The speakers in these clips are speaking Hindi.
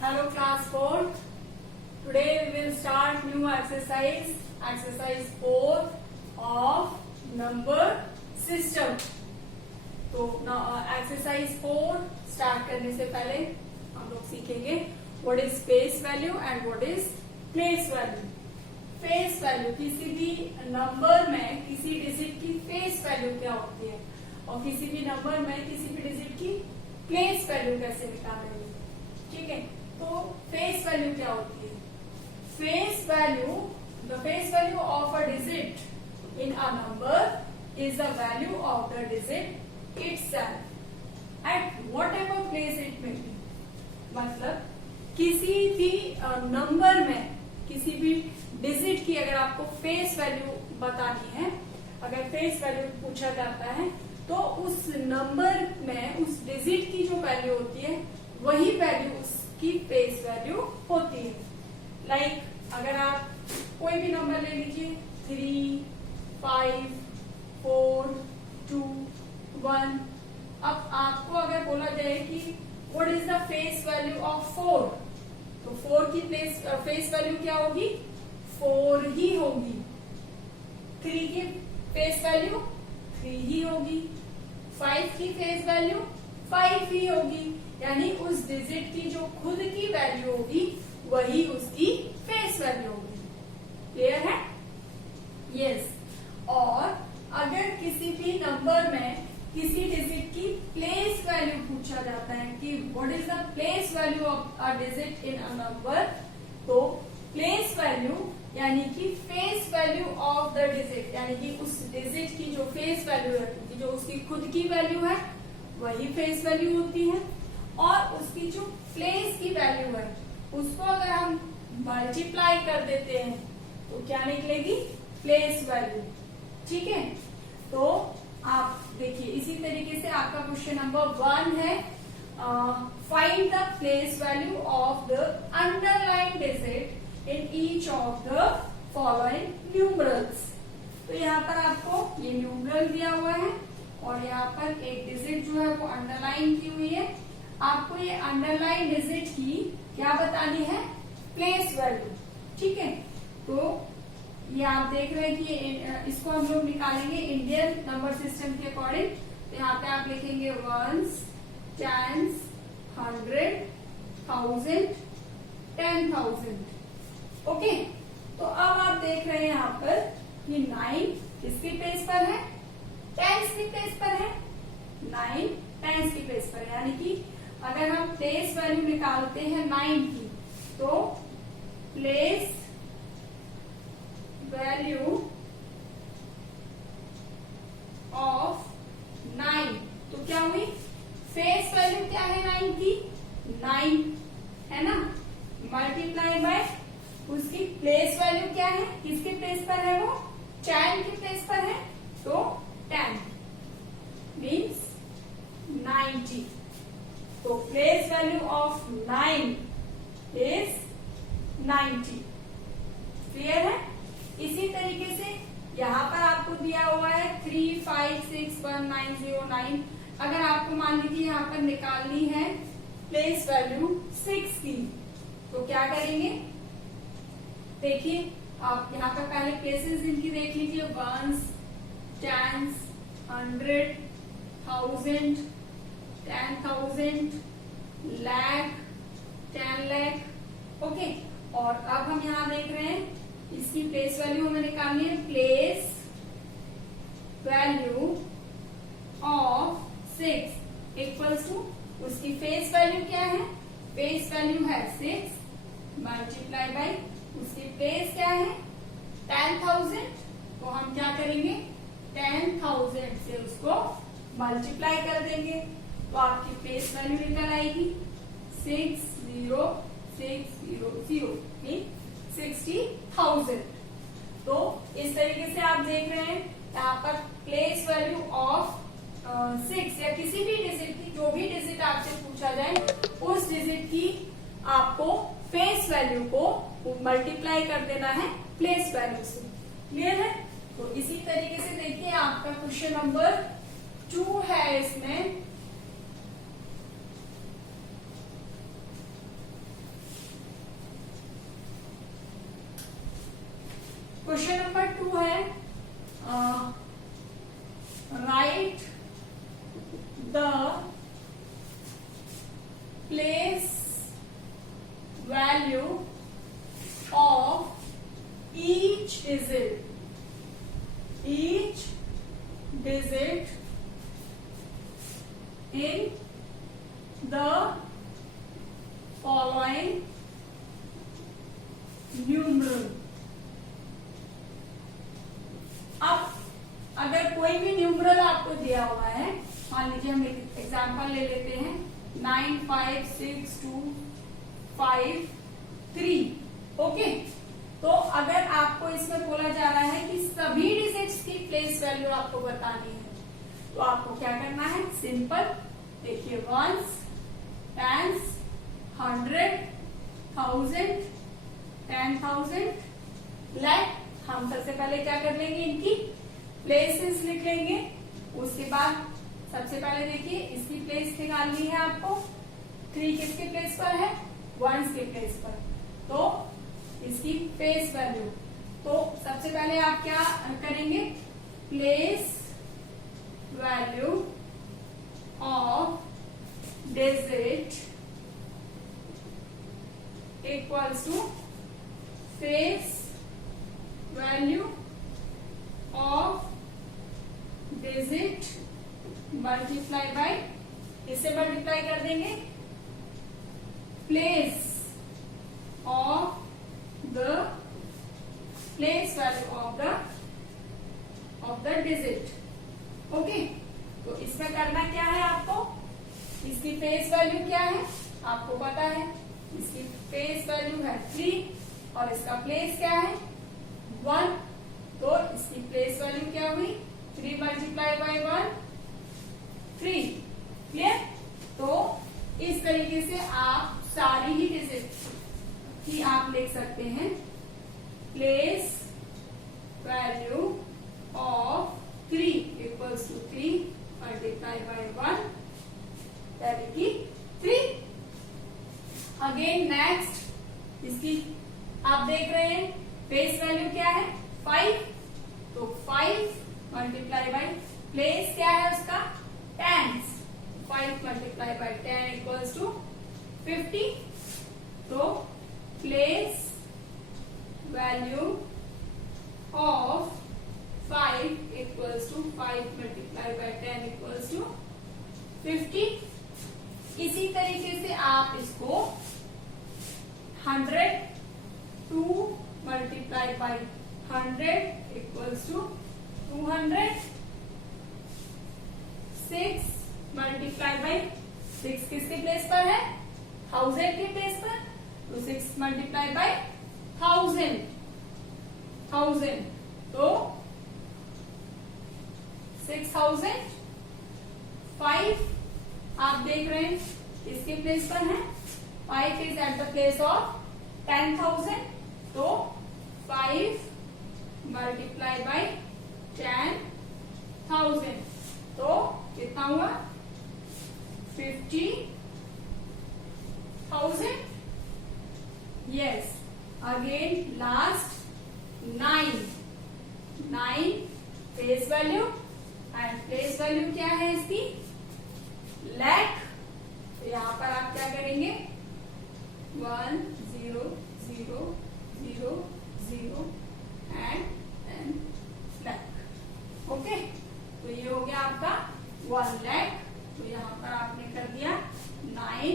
Hello class 4. Today we will start new exercise 4 of number system. तो एक्सरसाइज 4 स्टार्ट करने से पहले हम लोग सीखेंगे what is face value and what is place value. Face value किसी भी नंबर में किसी डिजिट की फेस वैल्यू क्या होती है और किसी भी नंबर में किसी भी डिजिट की प्लेस वैल्यू कैसे निकालेंगे. ठीक है, तो फेस वैल्यू क्या होती है. Face value, the face value of a digit in a number is the value of the digit itself eight whatever place it may be. मतलब किसी भी नंबर में किसी भी डिजिट की अगर आपको फेस वैल्यू बतानी है, अगर फेस वैल्यू पूछा जाता है तो उस नंबर में उस डिजिट की जो वैल्यू होती है वही वैल्यू उसकी फेस वैल्यू होती है. लाइक अगर आप कोई भी नंबर ले लीजिए 3, 5, 4, 2, 1. अब आपको अगर बोला जाए कि what is the face value of 4, तो 4 की फेस वैल्यू क्या होगी, 4 ही होगी. 3 की फेस वैल्यू 3 ही होगी. 5 की फेस वैल्यू 5 ही होगी. यानी उस डिजिट की जो खुद की वैल्यू होगी वही उसकी फेस वैल्यू होगी. क्लियर है? यस. और अगर किसी भी नंबर में किसी डिजिट की प्लेस वैल्यू पूछा जाता है कि what is the place value of a digit in a number, तो प्लेस वैल्यू यानी कि face value of the digit, यानी कि उस डिजिट की जो फेस वैल्यू है, जो उसकी खुद की वैल्यू है वही फेस वैल्यू होती है. और उसकी जो प्लेस की वैल्यू है उसको अगर हम मल्टीप्लाई कर देते हैं तो क्या निकलेगी, प्लेस वैल्यू. ठीक है, तो आप देखिए इसी तरीके से आपका क्वेश्चन नंबर 1 है, find the place value of the underline digit in each of the following numerals. तो यहाँ पर आपको ये न्यूमरल दिया हुआ है और यहाँ पर एक डिजिट जो है वो अंडरलाइन की हुई है. आपको ये अंडरलाइन डिजिट की क्या बतानी है, प्लेस वैल्यू. ठीक है, तो ये आप देख रहे हैं कि इसको हम लोग निकालेंगे इंडियन नंबर सिस्टम के अकॉर्डिंग. तो यहाँ पे आप लिखेंगे वंस, टेंस, 100, 1000, 10,000. ओके, तो अब आप देख रहे हैं यहाँ पर कि 9 किसकी प्लेस पर है, टेंस की प्लेस पर है. 9 टेंस की प्लेस पर है. यानी कि अगर हम प्लेस वैल्यू निकालते हैं 9 की, तो प्लेस वैल्यू ऑफ 9, तो क्या हुई, फेस वैल्यू क्या है 9 की, 9 है ना, मल्टीप्लाई बाय उसकी प्लेस वैल्यू क्या है, किसके प्लेस पर है वो, 10 की प्लेस पर है, तो 10 मीन्स 90. तो place value of 9 is 90. Clear है? इसी तरीके से यहाँ पर आपको दिया हुआ है 3, 5, 6, 1, 9, 0, 9. अगर आपको मान लीजिए यहाँ पर निकालनी है प्लेस वैल्यू 6 की, तो क्या करेंगे, देखिए आप यहाँ पर पहले प्लेसेस इनकी देख लीजिए, ones, tens, 100, 1000, 10,000, lakh, 10 lakh. Okay, और अब हम यहाँ देख रहे हैं इसकी प्लेस वैल्यू हमें निकालनी है, place value of 6 equals to उसकी फेस वैल्यू क्या है, फेस वैल्यू है 6 मल्टीप्लाई बाय उसकी प्लेस क्या है 10,000. तो हम क्या करेंगे, 10,000 से उसको मल्टीप्लाई कर देंगे तो आपकी प्लेस वैल्यू निकल आएगी 60,600 60,000. तो इस तरीके से आप देख रहे हैं यहाँ पर प्लेस वैल्यू ऑफ 6 या किसी भी डिजिट की, जो भी डिजिट आपसे पूछा जाए उस डिजिट की आपको फेस वैल्यू को मल्टीप्लाई कर देना है प्लेस वैल्यू से. क्लियर है? तो इसी तरीके से देखिए आपका क्वेश्चन नंबर 2 है, इसमें क्वेश्चन नंबर 2 है right the place value of each digit in the following numeral. अब अगर कोई भी न्यूमरल आपको दिया हुआ है, मान लीजिए हम एक एग्जांपल ले लेते हैं 9 5 6 2 5 3। ओके, तो अगर आपको इसमें बोला जा रहा है कि सभी डिजिट्स की प्लेस वैल्यू आपको बतानी है, तो आपको क्या करना है? सिंपल, देखिए वंस, टेंस, 100, 1000, 10,000, लाख। हम सबसे पहले क्या कर लेंगे? इनकी प्लेसेस लिख लेंगे। उसके बाद सबसे पहले देखिए इसकी प्लेस निकालनी है आपको। 3 किसके प्लेस पर है? वंस के प्लेस पर, तो इसकी प्लेस वैल्यू। तो सबसे पहले आप क्या करेंगे? Place value of digit equals to face value of digit multiply by, इससे मल्टीप्लाई कर देंगे place of the place value of the digit. Okay, तो इसमें करना क्या है आपको? इसकी फेस वैल्यू क्या है आपको पता है, इसकी फेस वैल्यू है 3 और इसका प्लेस क्या है 1, तो इसकी प्लेस वैल्यू क्या हुई? 3 मल्टीप्लाई बाय 1 3। क्लियर? तो इस तरीके से आप सारी ही डिजिट की आप लिख सकते हैं place value of 3 equals to 3 multiply by 1 यानी कि 3। अगेन नेक्स्ट, इसकी आप देख रहे हैं फेस वैल्यू क्या है 5, तो 5 मल्टीप्लाई बाय प्लेस क्या है उसका 10, 5 मल्टीप्लाई बाय 10 इक्वल्स टू 50। तो place value of 5 equals to 5 multiply by 10 equals to 50। इसी तरीके से आप इसको 100 2 multiply by 100 equals to 200, 6 multiply by 6 किसके प्लेस पर है? 1000 के प्लेस पर, तो 6 मल्टीप्लाई बाय 1000 तो 6000। 5 आप देख रहे हैं इसके प्लेस पर है, 5 is at the place of 10,000, तो 5 मल्टीप्लाई बाय 10,000 तो कितना हुआ? 50,000। Yes, again last 9 face value and place value क्या है इसकी? लाख। तो यहां पर आप क्या करेंगे? 1 0 0 0 0 एंड लाख। ओके, तो ये हो गया आपका 1 लाख। तो यहां पर आपने कर दिया 9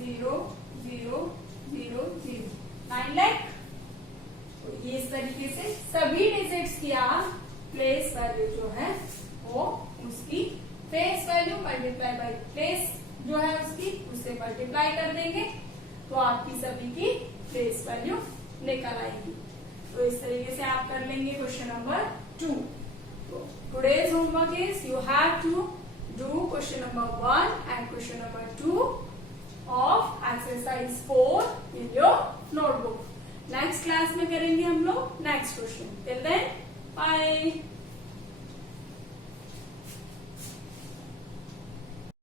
0 0 0 0 9 लाख। तो ये इस तरीके से सभी डिजिट्स की आप प्लेस वैल्यू जो है वो उसकी face value multiply by place जो है उसकी, उससे मल्टीप्लाई कर देंगे तो आपकी सभी की प्लेस वैल्यू निकल आएगी। तो इस तरीके से आप कर लेंगे क्वेश्चन नंबर 2। तो today's homework is you have to do question number 1 and question number 2 of exercise 4 in your notebook. Next class में करेंगे हम लोग next question. Till then bye.